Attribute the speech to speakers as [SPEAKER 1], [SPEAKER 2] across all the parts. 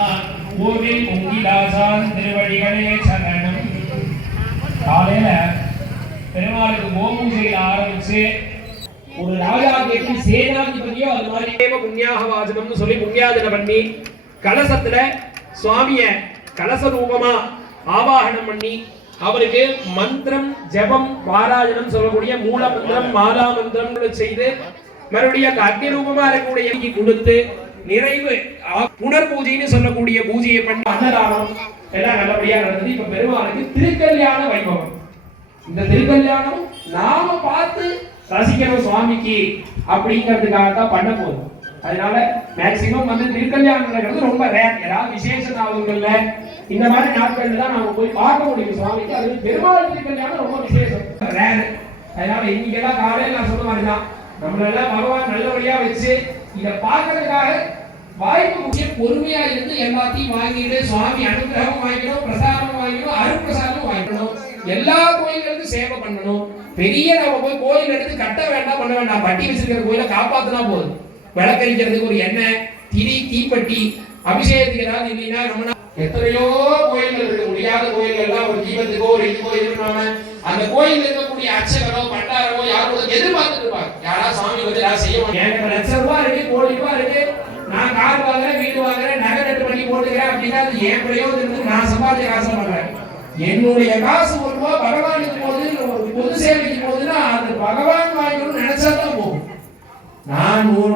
[SPEAKER 1] கோவில் முங்கிதாசான் திருவடிகளே சரணம். காலையில பெருமாளுக்கு கோபூஜையில் ஆரம்பிச்சு ஒரு ராஜாவுக்கு எப்படி சேனாதிபதியோ அது மாதிரி புண்ணியாக வாசகம்னு சொல்லி புண்ணியாதனை பண்ணி கலசத்துல சுவாமிய கலச ரூபமா ஆவாகனம் பண்ணி அவருக்கு மந்திரம் ஜெபம் பாராயணம் சொல்லக்கூடிய மூல மந்திரம் மாலா மந்திரம் செய்து மறுபடியும் அந்த அக்னி ரூபமா இருக்கக்கூடிய கொடுத்து நிறைவு புனர் பூஜைன்னு சொல்லக்கூடிய பூஜையை பண்ணி அன்னதானம் எல்லாம் நல்லபடியா நடந்தது. இப்ப பெருமாளுக்கு திருக்கல்யாண வைபவம். இந்த திருக்கல்யாணம் நாம பார்த்து ரசிக்கணும் சுவாமிக்கு அப்படிங்கிறதுக்காக தான் பண்ண போதும் அதனால மேக்சிமம் வந்து திருக்கல்யாணம் நடக்கிறது ரொம்ப ரேர் ஏதாவது விசேஷ நாவல்கள்ல இந்த மாதிரி நாட்கள்ல தான் நாம போய் பார்க்க முடியும் சுவாமிக்கு. அது பெருமாள் திருக்கல்யாணம் ரொம்ப விசேஷம். ரேர் அதனால இன்னைக்கெல்லாம் காலையில் நான் சொன்ன மாதிரி தான் நம்மளெல்லாம் பகவான் நல்லபடியா வச்சு இதை பார்க்கறதுக்காக வாய்ப்பு முக்கிய பொறுமையா இருந்து எல்லாத்தையும் வாங்கிட்டு சுவாமி அனுகிரகம் வாங்கிக்கணும் பிரசாதம் வாங்கிடும் அருப்பிரசாதம் வாங்கிக்கணும். எல்லா கோயில்களுக்கும் சேவை பண்ணணும். பெரிய நம்ம போய் கோயில் எடுத்து கட்ட வேண்டாம் பண்ண வேண்டாம். பட்டி வச்சிருக்கிற கோயிலை காப்பாத்தினா போதும். விளக்கரிக்கிறதுக்கு ஒரு எண்ணெய் திரி தீப்பெட்டி அபிஷேகத்துக்கு ஏதாவது இல்லைன்னா ரொம்ப நாள் எத்தனையோ கோயில்கள் இருக்கு. முடியாத கோயில்கள்லாம் ஒரு தீபத்துக்கோ ஒரு இதுக்கோ இருக்கணும் அந்த கோயில் இருக்கக்கூடிய அர்ச்சகரோ பண்டாரமோ யாரோ எதிர்பார்த்துட்டு இருப்பாங்க யாரா சாமி வந்து யாரும் செய்ய மாட்டாங்க. எனக்கு லட்சம் ரூபாய் இருக்கு கோடி ரூபாய் இருக்கு. நான் கார் வாங்குறேன் வீடு வாங்குறேன் நகை ரெண்டு பண்ணி போட்டுக்கிறேன் அப்படின்னா அது என் பிரயோஜனத்துக்கு நான் சம்பாதிக்க காசு பண்றேன். என்னுடைய காசு ஒரு ரூபா பகவானுக்கு போகுது பொது சேவைக்கு போகுதுன்னா அது பகவான் வாங்கணும்னு நினைச்சா தான் போகும். நான் ஒரு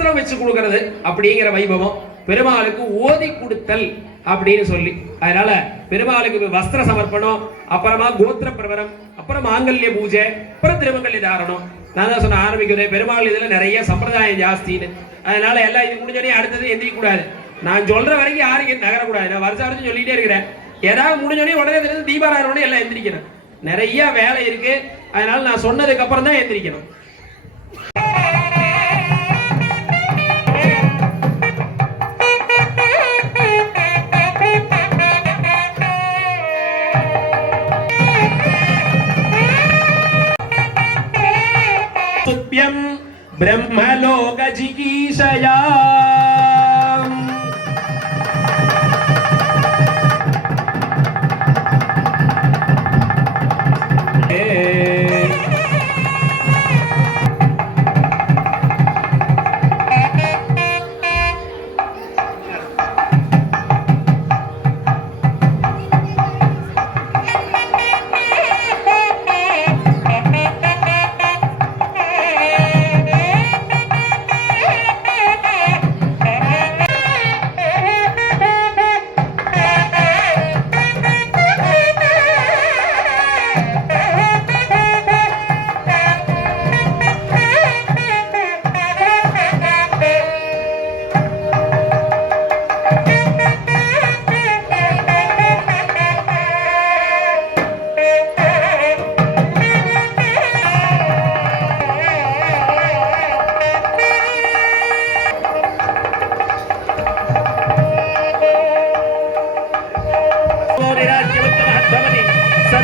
[SPEAKER 1] வஸ்திரம் வச்சு கொடுக்கறது அப்படிங்கிற வைபவம். பெருமாளுக்கு ஓதி கொடுத்தல் அப்படின்னு சொல்லி. அதனால பெருமாளுக்கு வஸ்திர சமர்ப்பணம் அப்புறமா கோத்திர பிரவரம் அப்புறம் மாங்கல்ய பூஜை அப்புறம் திருமங்கல்ய தாரணம். நான் தான் சொன்ன ஆரம்பிக்கிறேன் பெருமாள் இதுல நிறைய சம்பிரதாயம் ஜாஸ்தின்னு. அதனால எல்லாம் இது முடிஞ்சோடனே அடுத்தது எந்திரிக்க கூடாது நான் சொல்ற வரைக்கும் யாரும் இங்க நகரக்கூடாது. நான் வருஷம் வருஷம் சொல்லிட்டே இருக்கிறேன். ஏதாவது முடிஞ்சோடனே உடனே தெரிஞ்சு தீபாராயணம் எல்லாம் எந்திரிக்கணும். நிறைய வேலை இருக்கு. அதனால நான் சொன்னதுக்கு அப்புறம் தான் எந்திரிக்கணும். ब्रह्मलोक सया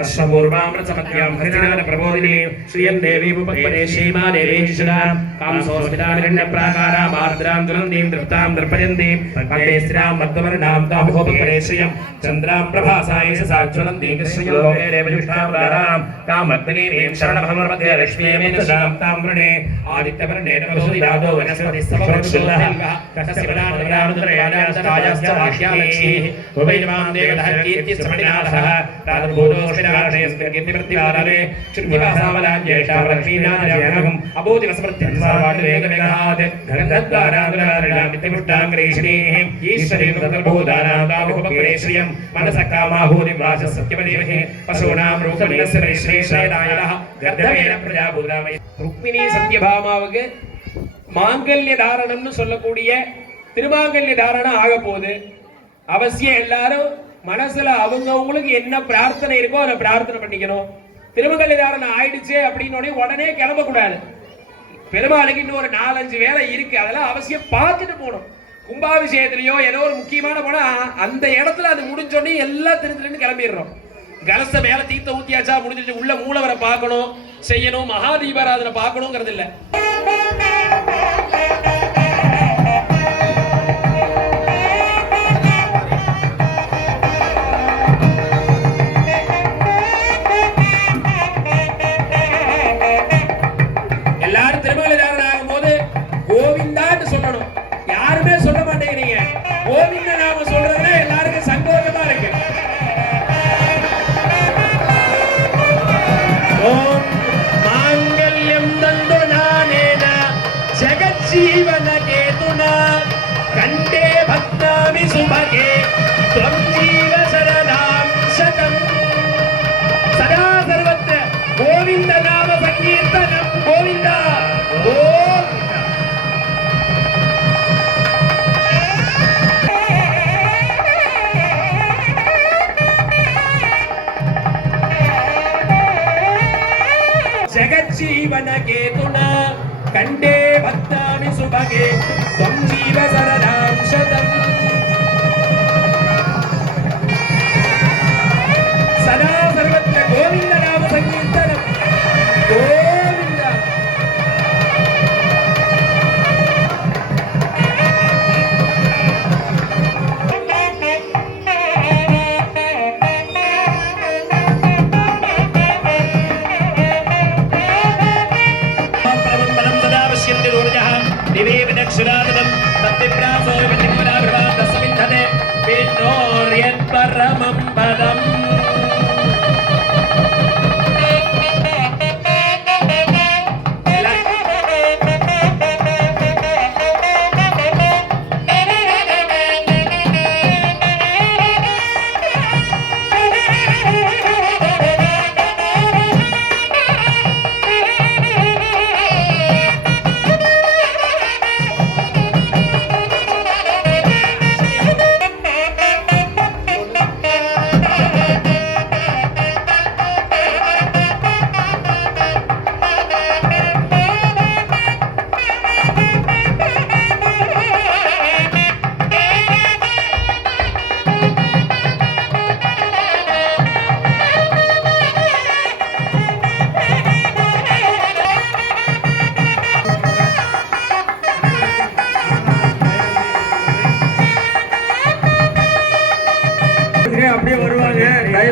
[SPEAKER 2] అశ్వపూర్వామృతమధ్యాం హరిజనాన ప్రబోధిని శ్రియం దేవీముపరే శ్రీమా దేవేశ్వరాం కాంసోస్మితామిరణ్య ప్రాకారా మార్ద్రాం దురందీం దృప్తాం దృపయంతి అగ్నే శ్రీరాం మధ్యవర్ణాం తాముపరే శ్రియం చంద్రాం ప్రభాసాయ సాక్షులం దీకశ్రియం లోకే దేవజుష్టాం కామత్మనీం శరణభమర్మతే లక్ష్మీమేన శాం తాం వృణే ఆదిత్యవర్ణే నమసురి యాదో వనస్పతి సమరక్షుల్లః కస్య
[SPEAKER 1] ருக்மிணி சத்யபாமாவுக்கு மாங்கல்ய தாரணம்னு சொல்லக்கூடிய திருமாங்கல்ய தாரணம் ஆக போகுது அவசியம் எல்லாரும் மனசுல அவங்கவுங்களுக்கு என்ன பிரார்த்தனை இருக்கோ அதை பிரார்த்தனை பண்ணிக்கணும். திருமகல்யாரணம் ஆயிடுச்சு அப்படின்னு உடனே கிளம்பக்கூடாது. கிளம்ப கூடாது பெருமாளுக்கு இன்னும் ஒரு நாலஞ்சு வேலை இருக்கு. அதெல்லாம் அவசியம் பார்த்துட்டு போகணும். கும்பாபிஷேகத்திலையோ ஏதோ ஒரு முக்கியமான போனா அந்த இடத்துல அது முடிஞ்சோடனே எல்லாம் திரு கிளம்பிடுறோம். கலச மேல தீர்த்த ஊத்தியாச்சா முடிஞ்சிச்சு உள்ள மூலவரை பார்க்கணும் செய்யணும் மகாதீபாராதனை பார்க்கணுங்கிறது இல்லை. கோவிந்தான்னு சொல்லணும் யாருமே சொல்ல மாட்டேங்கிறீங்க. கோவிந்த நாம சொல்றதுல எல்லாருக்கும் சந்தோஷமா இருக்கு.
[SPEAKER 2] ಜೀವನಕ್ಕೆ ಗುಣ ಕಂಡೇ ಭಕ್ತಾಮಿ ಸುಭಗೆ ತ್ವಂ ಜೀವ ಸರದಾಂ ಶತಂ ಸದಾ ಸರ್ವತ್ರ ಗೋವಿಂದ ನಾಮ ಸಂಕೀರ್ತನಂ Será dat, dat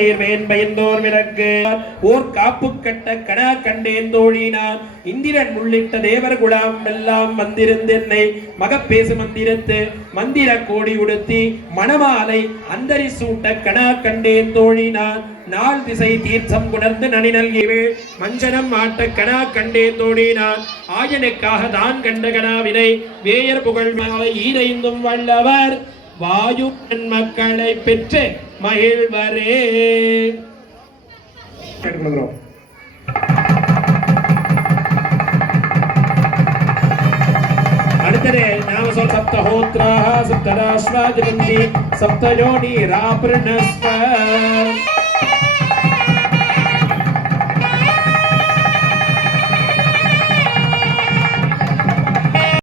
[SPEAKER 1] மயிர் வேன் பயந்தோர் விலக்கு ஓர் காப்பு கட்ட கடா கண்டேந்தோழினார் இந்திரன் உள்ளிட்ட தேவர் குடாம் எல்லாம் வந்திருந்தென்னை மகப்பேசு மந்திரத்து மந்திர கோடி உடுத்தி மணமாலை அந்தரி சூட்ட கணா கண்டேன் தோழினான். நாள் திசை தீர்த்தம் குணர்ந்து நனி நல்கிவே மஞ்சனம் ஆட்ட கணா கண்டே தோடினான் ஆயனுக்காக தான் கண்ட கணாவினை வேயர் புகழ் ஈரைந்தும் வல்லவர். வாயு பெண் மக்களை பெற்று மகிழ்வரே.
[SPEAKER 3] கேட்டுக்கொள்கிறோம்.
[SPEAKER 1] அடுத்தது நாம சொல் சப்த ஹோத்ராஹ ராபிரணஸ்வ.